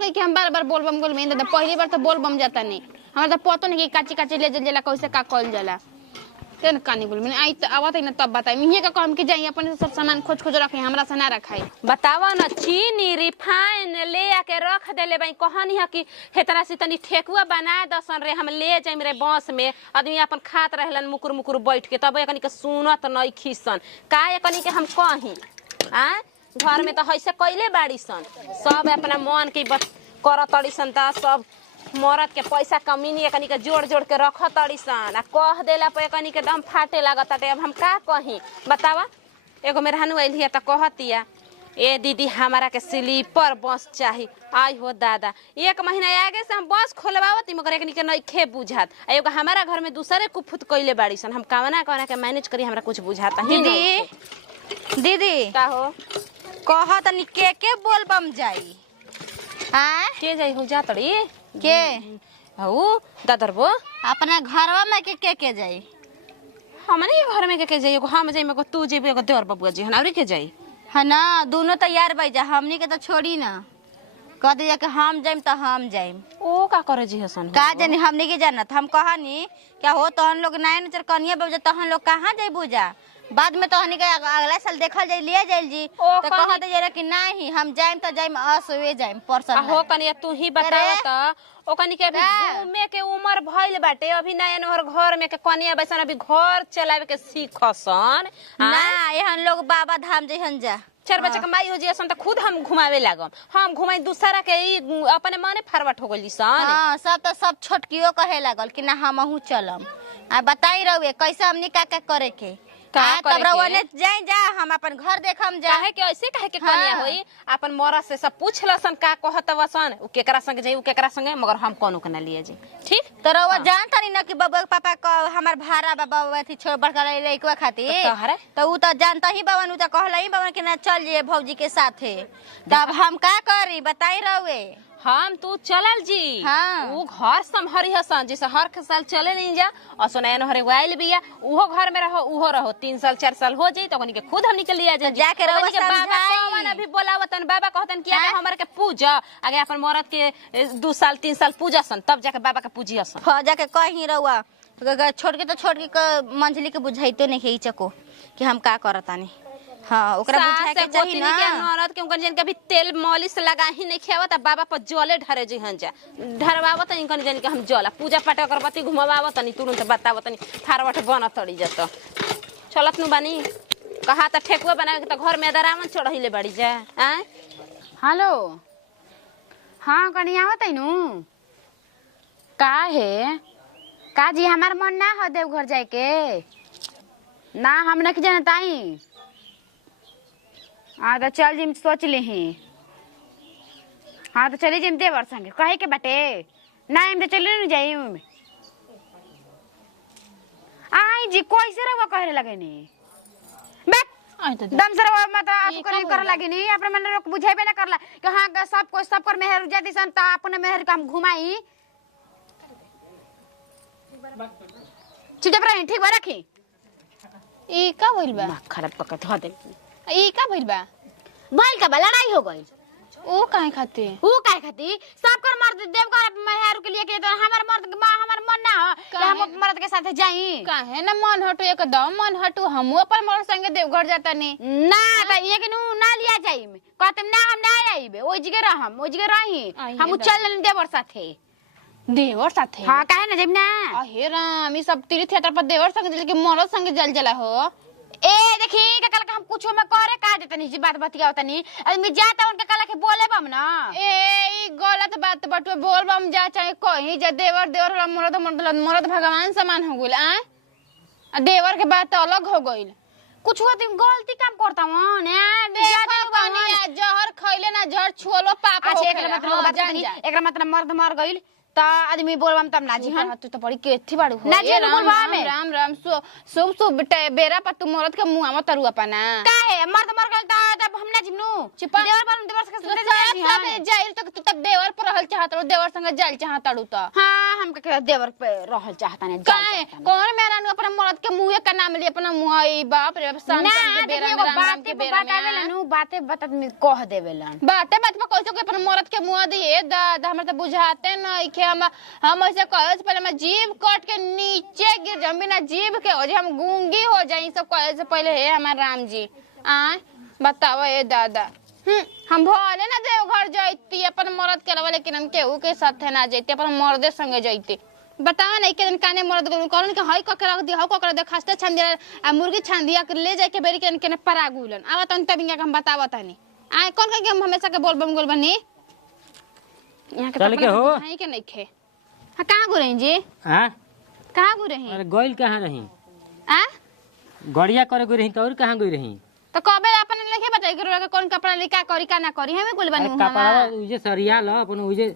कही कि हम बार-बार बोलबम गोल में दादा पहली बार तो बोलबम जाता नहीं हमरा तो पता नहीं कि काची-काची ले जाला कैसे का कॉल जाला तेन कानी बोल मैंने आई तो आवत है ना तब बताई मिहिया का काम के जाई अपन सब सामान खोज-खोज रखे हमरा से ना रखाई बतावा न चीनी रिफाइन ले आके रख देले भाई कहनी है कि हेतरा से तनी ठेकुआ बना दसन रे हम ले जाइम रे बस में आदमी अपन खात रहलन मुकुर मुकुर बैठ के तब एकनी के सुनत नहीं खीसन का एकनी के हम कही आ घर में तो हइसे कइले बाड़ी सन सब अपना मन के करतड़ी सन ता सब मरद के पैसा कमी नहीं एकनी के जोड़ जोड़ के रख तड़ी सन आ कह देला पे एकनी के दम फाटे लागत अब हम का कही बतावा एगो मेहरानू आइल हिया त कहतिया ए दीदी हमारा के स्लीपर बस चाहिए आई हो दादा एक महीना आगे से हम बस खोलवावती मगर एकनी के नइखे बुझात एगो हमारा घर में दूसरे कुफुत कइले बाड़ी सन हम कावना कावना के मैनेज करी हमरा कुछ बुझाता ही दीदी दीदी का हो कह तनी के बोलबम जाई हां के जाई हो जातड़ी के हऊ दादरबो अपना घरवा में के जाई हमने घर में के जाई एगो हम जाई में तू जेबे एगो देवर बबुआ जी हनावरी के जाई है ना दोनों तैयार बाई जा हमनी के तो छोड़ी ना कह दिया कि हम जाइम तो हम जाइम ओ का करे जी हसन का जानी हमनी के जानत हम कहनी क्या हो तो हम लोग नए नजर कनिया बबुआ तो हम लोग कहां जाई बुझा बाद में तो हनी के अगला साल देखल जाई ले जाइल जी तो कह दे जरा कि नहीं हम जाइम तो जाइम असवे जाइम परसन हो कनिया तू ही बताव त ओ कनी के अभी घूमे के उम्र भइल बाटे अभी नया नहर घर में के कनिया बैसन अभी घर चलावे के सीखसन ना एहन लोग बाबा धाम जहन जा चार बच्चा के माई हो जैसन त खुद हम घुमावे लागम हम घुमाई दूसरा के ई अपने मने फरवट हो गइली सन हां सब तो सब छोटकियो कहे लागल कि ना हमहू चलम आ बताई रहुए कैसे हमनी का करे के का तब रवने जाई जा हम अपन घर देखम जा काहे के ऐसे काहे के कनिया होई अपन मोरा से सब पूछ लसन का कहत वसन उ केकरा संग जाई उ केकरा संगे मगर हम कोनो के ना लिए जी ठीक तो रवा जानता नहीं ना कि बबुआ पापा का हमार भाड़ा बाबा अथी छोड़ बड़का लइकवा खातिर तो उ तो जानता ही बावन उ तो कहला ही बावन के ना चल जे भौजी के साथे तब हम का करी बताई रहुए हम तू चलल जी हाँ। वो घर संभरी हसन जैसे हर साल चले नहीं जा और सुनाया नहरे वाइल बिया उहो घर में रहो उहो रहो 3 साल 4 साल हो जाई तो कनी के खुद हम निकल लिया जा जाके रहो बाबा कौन अभी बोलावतन बाबा कहतन कि आगे हमरा के पूजा आगे अपन मरद के 2 साल 3 साल पूजा सन तब जाके बाबा के पूजी हसन हां जाके कहीं रहुआ छोड़ के मंजली के बुझाइतो नहीं है चको कि हम का करतानी हां ओकरा बुझाए के चाहिए ना के नरद के उनकन जन के भी तेल मालिश लगा ही नहीं खेवत बाबा पर जले ढरे जी हन जा ढरवावत इनकन जन के हम जला पूजा पाठ अगरबत्ती घुमावत नहीं तुरंत बतावत नहीं फारवट बन तड़ी जत चलत नु बानी कहा त ठेकुआ बना के त घर में दरामन चढ़हिले बड़ी जा हैं हेलो हां कनी आवत है नु का है का जी हमार मन ना हो देव घर जाए के ना हम नहीं जानताई हाँ तो चल जिम सोच ले ही हाँ तो चले जिम देवर संगे कहे के बाटे ना हम तो चले नहीं जाई आई जी कोई से रवा कहे लगे नी दम से रवा मत आप कर लगे नी अपने मन लोग बुझाइबे ना करला कि हां सब कर मेहर जाती सन त अपने मेहर काम घुमाई चुप रही ठीक बा रखी ई का भइल बा खराब पकड़ हो दे ई का भइल बा भइल का लड़ाई हो गई ओ काहे खाती सब कर मर्द देव कर मेहर के लिए के तो हमार मन ना हो कि हम मर्द के साथ जाई काहे ना मन हटू एकदम मन हटू हम अपन मर्द संगे देवघर जाता नहीं ना त ये के ना लिया जाई कहते ना हम ना आईबे ओइ जगह रही हम चल देवर साथे देवर साथे हां काहे ना जब ना अहे राम ई सब तीर्थ यात्रा पर देवर संग जल के मरद संग जल जला हो ए देखी कल हम कुछ में करे का देतनी जी बात बतिया तनी आदमी जाता उनके कल के बोले बम ना ए ई गलत बात बटुए बोल बम जा चाहे कहीं जा देवर मरद भगवान समान हो गइल आ देवर के बात अलग हो गइल कुछ होती गलती काम करता हूं ना जहर खइले ना जहर छोलो पाप एकरा मतलब मर्द मर गइल ता आदमी बोलबम तब ना जी तू तो बड़ी केथी बाड़ू हो ना जी, राम बोलबा राम में। राम राम शुभ शुभ बेटा बेरा पर तू मरद के मुंह में तरुआ पाना काहे मर्द मर गल तब हम ना जिमनु चिपा देवर बालू देवर से तू सब जाइल तक तू तब देवर पर रहल चाहत रो देवर संग जाइल चाहत रू तो हां हम के देवर पे रहल चाहता ने काहे कौन मेरा नु अपना मरद के मुंह का नाम लिए अपना मुंह ई बाप रे सन ना सन के बेरा देखिए में राम बात के बेरा बतावेला में नु बातें बतात में कह देवेला बाटे बात में कैसे के अपना मरद के मुंह दिए दादा हमरा तो बुझाते नहीं के हम ऐसे कहे से पहले मैं जीभ काट के नीचे गिर जाऊं बिना जीभ के हो जे हम गूंगी हो जाई सब कहे से पहले हे हमार राम जी आ बताओ ए दादा हम भले ना देव घर जाइती अपन मरद के लवा लेकिन हम केहू के साथे ना जाइती अपन मर्दे संगे जाइती बतावा नहीं के दिन काने मरद कहन के हई कके रख दी हौ कके दे खस्ते छान दिया आ मुर्गी छान दिया के ले जाए के बेरी के ने परागुलन आवा तन तब के हम बतावा तनी आ कौन के हम हमेशा के बोलबम गोल बनी यहां के चल के हो हां के नहीं खे हां कहां गो रही जी हां कहां गो रही अरे गोइल कहां रही आ गड़िया करे गई रही तो और कहां गई रही तो कबे अपन लेके बताई के कौन कपड़ा लिका करी का ना करी हमें गोल बनी कपड़ा उजे सरिया ल अपन उजे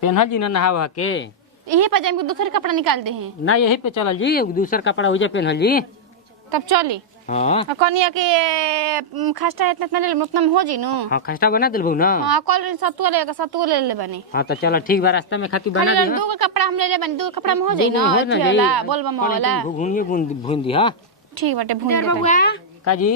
पेनहल जी ना नहावा के यही पर जाम दूसरे कपड़ा निकाल दे हैं ना यही पे चलल जी दूसरा कपड़ा उजे पेनहल जी तब चली हां कनिया के खस्ता इतना इतना ले उतना में हो जी नु हां खस्ता बना देलबो ना हां कल सत्तू ले ले बनी हां तो चल ठीक बा रास्ता में खाती बना खाली दे दो कपड़ा हम ले ले बनी दो कपड़ा में हो जाई ना अथी वाला बोलबम वाला घुघुनिए भून दी हां ठीक बाटे भून दे का जी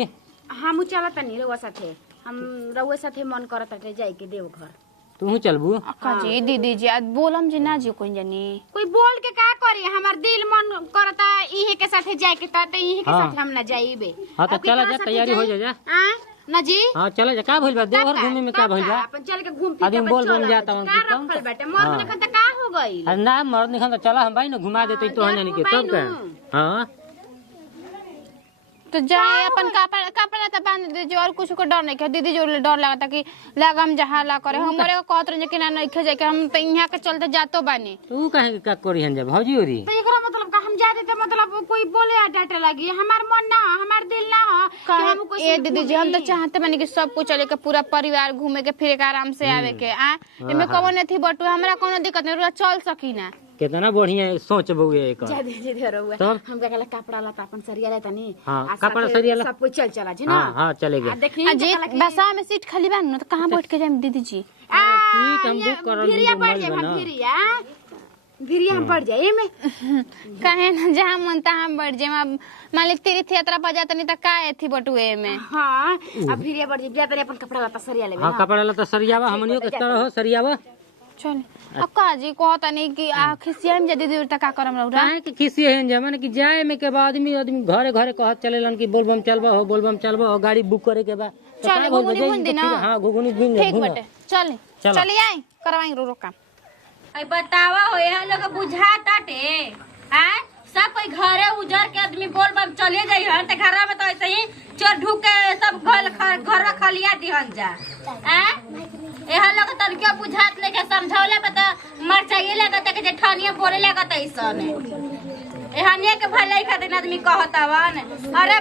हम चलत नहीं रउआ साथे हम रउआ साथे मन करत रहे जाई के देव घर तू चलबू अक्का जी दीदी जी आज बोलम जी ना जी कोई जानी कोई बोल के का करी हमार दिल मन करता इहे के साथे जाए के त इहे के साथे हम ना जाईबे हां तो चला जा तैयारी हो जा हां ना जी हां चला जा का भइल बा देवघर घूमे में का भइल बा अपन चल के घूम फिर आदमी बोल बम जाता हूं का रखल बेटे मोर ने त का हो गई अरे ना मर्द निखन तो चला हम भाई ना घुमा देते तो हन के तब का हां तो जाए अपन कपड़ा कपड़ा तो बांध दे जो और कुछ को डर नहीं है दीदी जो डर लगता कि लागम जहां ला करे हमरे को कहत रहे कि ना नहीं खे जाए के हम तो यहां के चलते जातो बानी तू कहे का करी हन जा भौजी ओरी तो एकरा मतलब का हम जा देते मतलब कोई बोले आ डांटे लगी हमार मन ना हमार दिल ना हो कि हम कोई ए दीदी जी हम तो चाहते बानी कि सब कुछ चले के पूरा परिवार घूमे के फिरे के आराम से आवे के आ एमे कौन थी बटू हमरा कोनो दिक्कत नहीं चल सकी ना कितना बढ़िया सोच बउए एक जा दे दे रहुआ तब हम का कहला कपड़ा लता अपन सरिया लेता नी हां कपड़ा सरिया सब कुछ चल चला जी ना हां हां चलेगा देखनी अजी बसा में सीट खाली बा ना तो कहां बैठ के जाए दीदी जी सीट हम बुक करल भिरिया पड़ जाए हम भिरिया हम पड़ जाए में कहे ना जहां मन तहां बैठ जाए अब मान ली तीर्थ यात्रा पर जाता नहीं तो का थी बटुए में हां अब भिरिया पड़ जाए तरे अपन कपड़ा लता सरिया लेबे हां कपड़ा लता सरियावा हमनियो के तरह हो सरियावा चल अक्का जी कहता नहीं कि खिसिया में जदी दूर तक का करम रहू काहे के खिसी है जमाने कि जाए में के बाद आदमी घरे घरे कहत चलेलन कि बोलबम चलबा हो गाड़ी बुक करे के बा चल घुगुनी बुन दी ना हां घुगुनी बुन ठीक बटे चल चली आई करवाई रो काम आई बतावा हो यहाँ लोग बुझा ताटे हैं सब कोई घरे उजर के आदमी बोलबम चले जाई हन त घर में तो ऐसे ही चोर ढुक के सब घर खलिया दिहन जा हैं यहाँ लोग तनके बुझात लेके समझौले पे तो मर चाहिए लगता कि जेठानिया बोले लगता ऐसन एहनिया के भलाई खातिर आदमी कहतावन अरे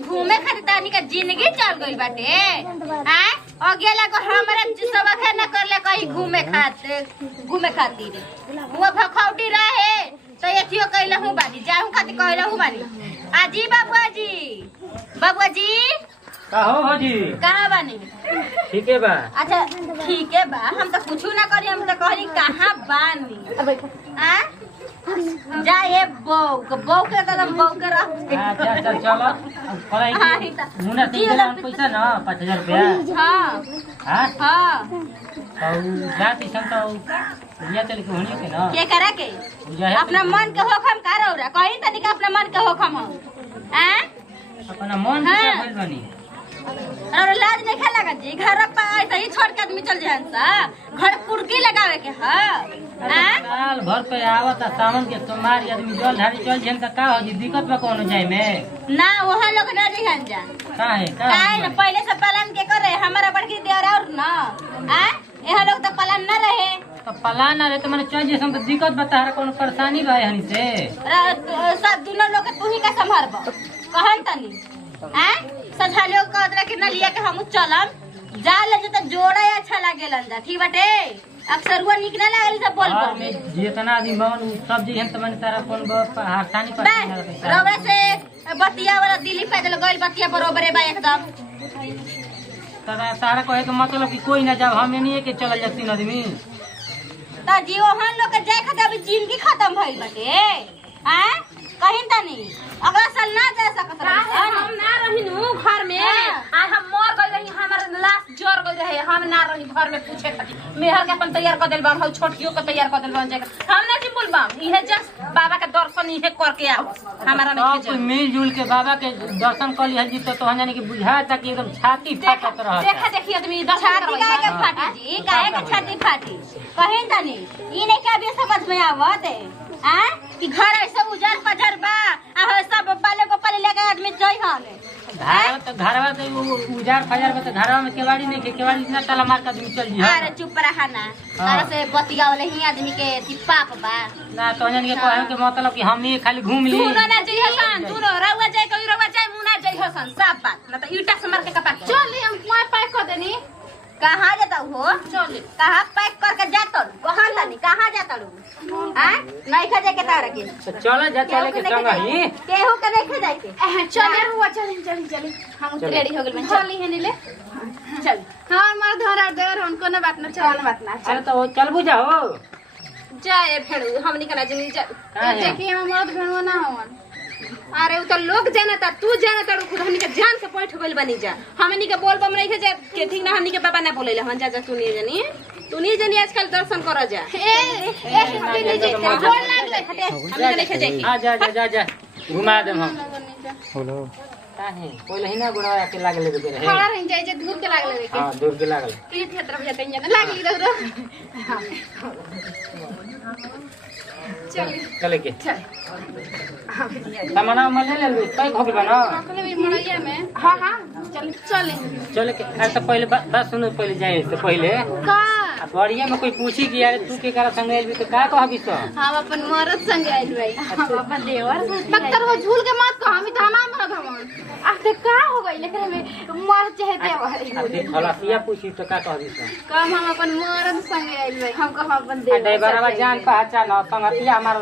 घूमे खातिर तनी के जिंदगी चल गइल बाटे हैं अगे लगो हमरा सबक न करले कहीं घूमे खातिर वो भखौटी रहे तो एथियो कहले हूं बानी जाहू खातिर कहले हूं बानी आजी बाबूआ जी का हो भौजी कहां बानी ठीक है बा अच्छा ठीक है बा हम तो कुछ ना करी हम तो कहली कहां बानी आ जाए बौ के कदम बौ के रख अच्छा चल चलो पढ़ाई मुना तीन दिन पैसा ना 5000 रुपया हां हां हां और जाती सन तो लिया चल के होनी के ना के करा के अपना मन के होखम का रौरा कहीं तनी के अपना मन के होखम हम हैं अपना मन के भइल बनी और लाज नहीं खेला जी घर पर ऐसे ही छोड़ के आदमी चल जाए सा घर कुर्की लगावे के हां साल भर पे आवत सावन के सोमवार आदमी जल ढारी चल जेन का हो जी दिक्कत बा कोनो जाए में ना वहां लोग ना रिहन जा काहे काहे ना पहले से पालन के करे हमारा बड़की देवर और ना हैं यहाँ लोग तो पालन ना रहे तो पला ना रे तो मैंने चल जैसे तो दिक्कत बता रहा कोनो परेशानी बा हनी से सब दोनों लोग के तू ही का संभालबो कहन तनी हैं सझालियो कहत रहे कि ना लिया के हम चलम जाल ले तो जोड़ा अच्छा लागेलन जा ठीक बाटे अक्सर हुआ निक ना लागल सब बोल हाँ, बोल मैं जितना आदमी भवन सब जी हम तो मन तारा कौन हाथानी पर रवे से बतिया वाला दिल्ली पैदल गइल बतिया बरोबरे बा एकदम तारा कहे के मतलब कि कोई ना जब हम नहीं के चल जाती आदमी त जीव हम लोग के जाए खातिर अभी जिंदगी खत्म भइल बाटे हैं कहीं त नहीं अगला साल ना जा सकत काहे हम ना रहिनु घर में आ हम मर गई रही हमर लाश जर गई रहे हम ना रही घर में पूछे खातिर मेहर के अपन तैयार कर देल बा हम छोटकियो के तैयार कर देल बा हम ना जी बोलबा इहे जस्ट बाबा के दर्शन इहे करके आओ हमारा नहीं सब मिलजुल के बाबा के दर्शन कर लिया जी तो हम जाने कि बुझाता कि एकदम छाती फाटत रहता देखा देखी आदमी दर्शन छाती काहे के फाटी जी काहे के छाती फाटी कहीं त नहीं ई नहीं के अभी समझ में आवत है हैं कि घर ऐसे उजर पजर बा आ सब पाले को पाले लेके आदमी जई हन घरवा तो उजार फजार में तो घरवा में केवाड़ी नहीं के केवाड़ी इतना ताला मार के आदमी चल जी अरे चुप रहा ना तारा से बतिया वाले ही आदमी के पाप बा ना तो जान के कहे के मतलब कि हम ही खाली घूम ली तू ना जई हसन तू रउआ जाए कोई रउआ जाए मुना जई हसन सब बात ना तो ईटा से मार के कपा चल हम मैं पैक कर देनी कहाँ जाता हो चल कहाँ पैक करके जाता कहाँ जानी कहाँ जाता हैं नहीं खा जाके तारा के तो चला जा चले के संग ही केहू के नहीं खा जाए के चल रुआ चल हम रेडी हो गेल चल ही ले चल हां मार धरा देर उनको ना बात ना चल बात ना अरे तो चल बुझा हो जाए फिर हमनी के ना जनी जा देखिए हम मर्द भेड़वा ना होवन अरे उ तो लोग जानता तू जानता खुद हमनी के जान के बैठ गइल बनी जा हमनी के बोल बम नहीं के जा के ठीक ना हमनी के बाबा ना बोलेले हम जा तू नहीं जानी आजकल दर्शन कर जा बोल लागले हमनी के नहीं जाए हां जा जा जा जा घुमा दे हम हेलो काहे पहले ही ना गुड़ा के लागले दे रहे खड़ा रह जाए जे दूर के लागले के हां दूर के लागल की क्षेत्र में जाते हैं लागली रहो चले के सामान में ले ले पैक हो गया ना रखले भी मड़ैया में हां हां चले चले के अरे तो पहले बात सुनो पहले जाए से पहले का अब बढ़िया में कोई पूछी कि यार तू के करा संग आइल भी तो का कहबी तो हम अपन मरद संग आइल भाई हम अपन देवर मक्कर वो झूल के मत कह हम तो हमार मरद हम आखिर का हो गई लेकिन में मर चाहे देवर अभी खलासिया पूछी तो का कहबी तो कम हम अपन मरद संग आइल भाई हम कह अपन देवर ड्राइवरवा जान पहचान संगतिया हमार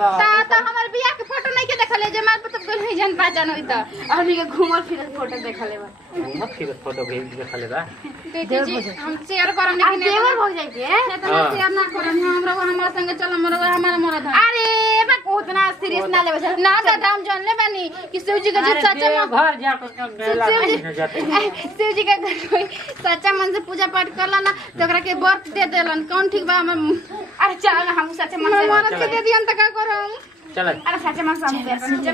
ता हमार बियाह के फोटो नहीं के देखले जे मार मतलब कोई नहीं जान पहचान होई त हमनी के घूमल फिरल फोटो देखले बा मत फिर फोटो भेज दे खाले बा देखिए जी हम शेयर करम लेकिन देवर भग जाई के इतना शेयर ना करम हमरा संग चल हमारा मरद अरे बा उतना सीरियस ना लेबे ना दादा हम जान ले बानी कि शिव जी के जो सच्चा घर जा कर बेला जाते शिव जी के घर कोई सच्चा मन से पूजा पाठ करला ना तो ओकरा के व्रत दे देलन कौन ठीक बा हम अरे चल हम सच्चा मन से मरद के दे दियन त का करम चल अरे सच्चा मन से हम प्यार सच्चा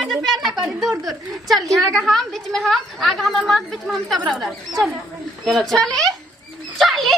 मन से प्यार ना करी दूर दूर चल यहाँ का हम बीच में हम आगे हमारे मर्द बीच में हम सब रह चल चल चले चले